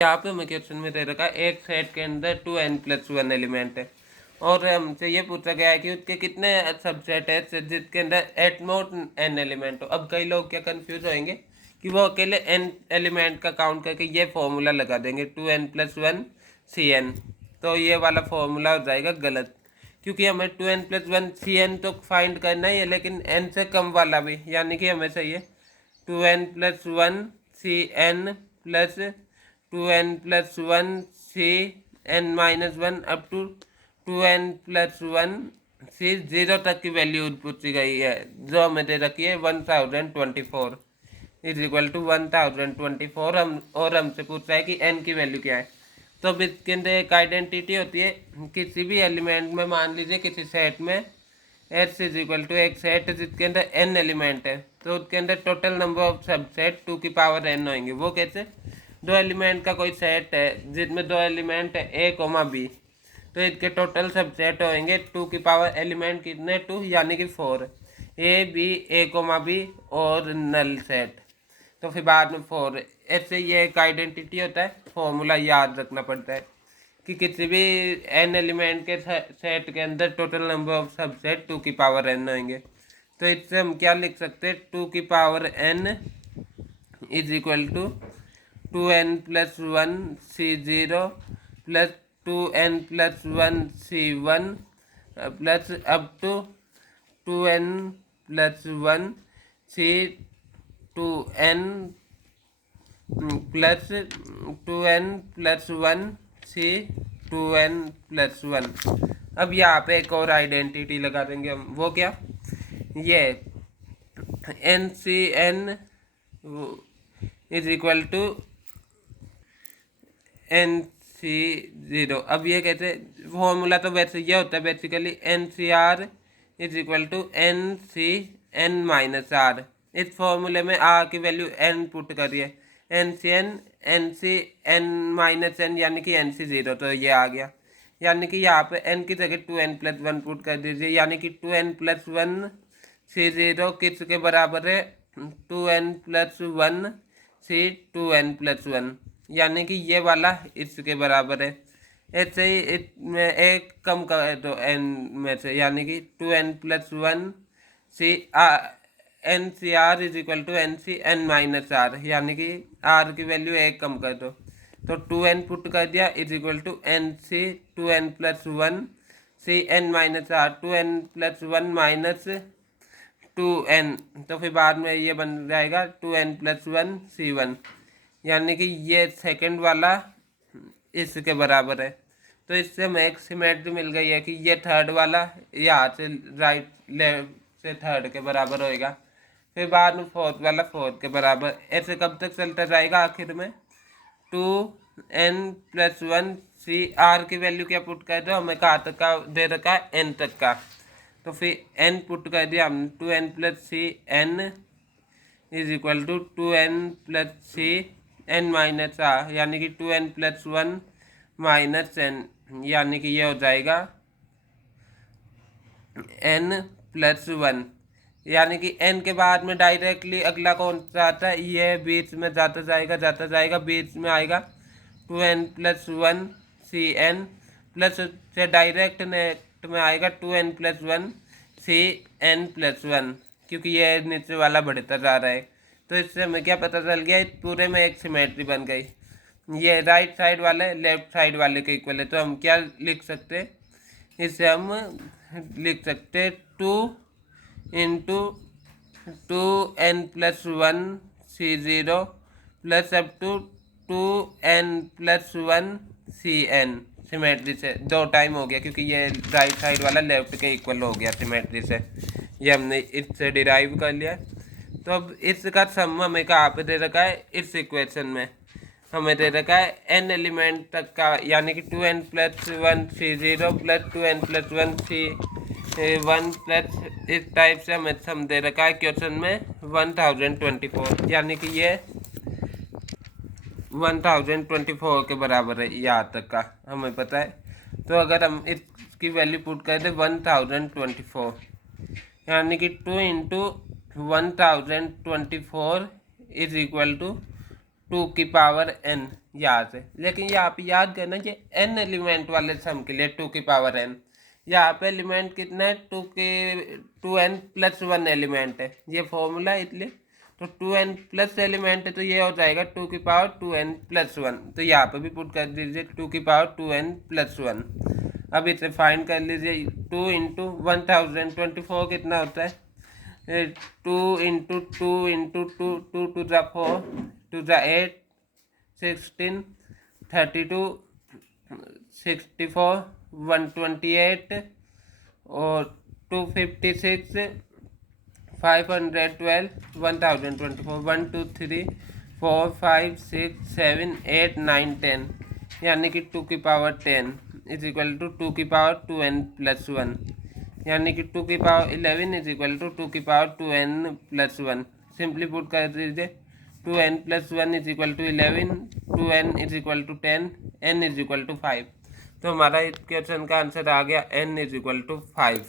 यहाँ पे हमें क्वेश्चन में दे रखा है एक सेट के अंदर 2n+1 एलिमेंट है और हमसे ये पूछा गया है कि उसके कितने सबसेट है जिसके अंदर एट मोस्ट n एलिमेंट हो। अब कई लोग क्या कंफ्यूज होंगे कि वो अकेले n एलिमेंट का काउंट करके ये फॉर्मूला लगा देंगे 2n+1 Cn, तो ये वाला फॉर्मूला हो जाएगा गलत, क्योंकि हमें 2n+1 Cn तो फाइंड करना ही है, लेकिन n से कम वाला भी, यानी कि हमें चाहिए 2n+1 Cn plus 2n+1 Cn-1 up to 2n+1 से 0 तक की वैल्यू पूछी गई है, जो हमें दे रखी है 1024 इज इक्वल टू 1024। हम और हमसे पूछ रहा है कि n की वैल्यू क्या है। तो अब इसके अंदर एक आइडेंटिटी होती है, किसी भी एलिमेंट में, मान लीजिए किसी सेट में S इज इक्वल टू एक सेट जिसके अंदर n एलिमेंट है, तो उसके अंदर टोटल नंबर ऑफ सबसेट 2 की पावर n होंगे। वो कैसे? दो एलिमेंट का कोई सेट है जिसमें दो एलिमेंट है A, B, तो इसके टोटल सबसेट होंगे 2 की पावर एलिमेंट कितने 2, यानी कि 4, A, B और नल सेट, तो फिर बाद में 4। ऐसे ये एक आइडेंटिटी होता है, फॉर्मूला याद रखना पड़ता है कि किसी भी n एलिमेंट के सेट के अंदर टोटल नंबर ऑफ सबसेट 2 की पावर n होंगे। तो इससे हम क्या लिख सकते हैं, 2 की power n is equal to 2n+1 C0 plus 2n+1 C1 plus up to 2n+1 C2n plus 2n+1 C2n+1। अब यहाँ पे एक और आइडेंटिटी लगा देंगे हम, वो क्या, ये NCn is equal to NC0। अब ये कैसे, फॉर्मूला तो वैसे ये होता है basically NCr is equal to NCn-r। इस फॉर्मूले में r की वैल्यू n पुट करिए, NCn यानी कि NC0, तो ये आ गया, यानी कि यहाँ पे n की जगह 2n+1 पुट कर दीजिए, यानी कि 2n+1 C0 किसके बराबर है, 2n+1 C2n+1, यानी कि ये वाला इसके बराबर है। ऐसे ही इसमें एक कम कर दो n में से, यानी कि 2n+1 NCr is equal to NCn-r, यानी कि r की वैल्यू एक कम कर दो, तो 2n पुट कर दिया is equal to NC 2n+1 Cn-r, 2n+1 minus 2n, तो फिर बाद में ये बन जाएगा 2n+1 C1, यानी कि ये सेकंड वाला इसके बराबर है। तो इससे हमें एक सिमेट्री मिल गई है कि ये थर्ड वाला यहाँ से राइट लेफ्ट से थर्ड के बराबर होएगा, फिर बाद में फोर्थ वाला फोर्थ के बराबर। ऐसे कब तक चलता जाएगा, आखिर में 2n+1 C, r की वैल्यू क्या पुट कर दो, हमें कहाँ तक का दे रखा है, n तक का, तो फिर n पुट कर दिया हमने, 2n+Cn is equal to 2n+Cn-r, यानी कि 2n+1 माइनस n, यानी कि ये हो जाएगा n+1, यानी कि n के बाद में डायरेक्टली अगला कौन सा आता है, ये बीच में जाता जाएगा बीच में आएगा 2n+1 Cn प्लस से डायरेक्ट नेट में आएगा 2n+1 Cn+1, क्योंकि ये नीचे वाला बढ़ता जा रहा है। तो इससे हमें क्या पता चल गया, इस पूरे में एक सिमेट्री बन गई, ये राइट साइड वाले लेफ्ट साइड वाले के इक्वल है। तो हम क्या लिख सकते हैं, इसे हम लिख सकते हैं 2 into 2n+1 C0 plus up to 2n+1 Cn, symmetry से 2 टाइम हो गया, क्योंकि ये राइट साइड वाला लेफ्ट के इक्वल हो गया सिमेट्री से, ये हमने इससे डिराइव कर लिया। तो अब इसका सम हमें कहाँ पे दे रखा है, इस इक्वेशन में हमें दे रखा है n एलिमेंट तक का, यानी कि 2n+1 C0 plus 2n+1 C1 plus इस टाइप से हमें सम दे रखा है क्वेश्चन में 1024, यानी कि ये 1024 के बराबर है, यहाँ तक का हमें पता है। तो अगर हम इसकी वैल्यू पुट कर दें 1024, यानी कि 2 इंटू 1024 इज इक्वल टू 2 की पावर n, यहाँ से। लेकिन यहाँ पे याद करना कि n एलिमेंट वाले सम के लिए 2 की पावर n, यहाँ पे एलिमेंट कितना है 2n+1 एलिमेंट है, ये फॉर्मूला है इसलिए। तो 2n+ एलिमेंट है तो ये हो जाएगा 2 की पावर 2n+1। तो यहाँ पे भी पुट कर दीजिए 2 की पावर 2n+1। अब इसे फाइंड कर लीजिए। 2 × 1024 कितना होता है? 2 × 2 × 2 2 to the 4 to the 8 16 32 64 128 और 256 512 1024 1 2 3 4 5 6 7 8 9 10, यानी कि 2 की पावर 10 इज इक्वल टू 2 की पावर 2n+1, यानी कि 2 की पावर 11 इज इक्वल टू 2 की पावर 2n+1। सिंपली पुट कर दीजिए 2n+1 is equal to 11, 2n is equal to 10, n is equal to 5। तो हमारा इस क्वेश्चन का आंसर आ गया n इज इक्वल टू 5।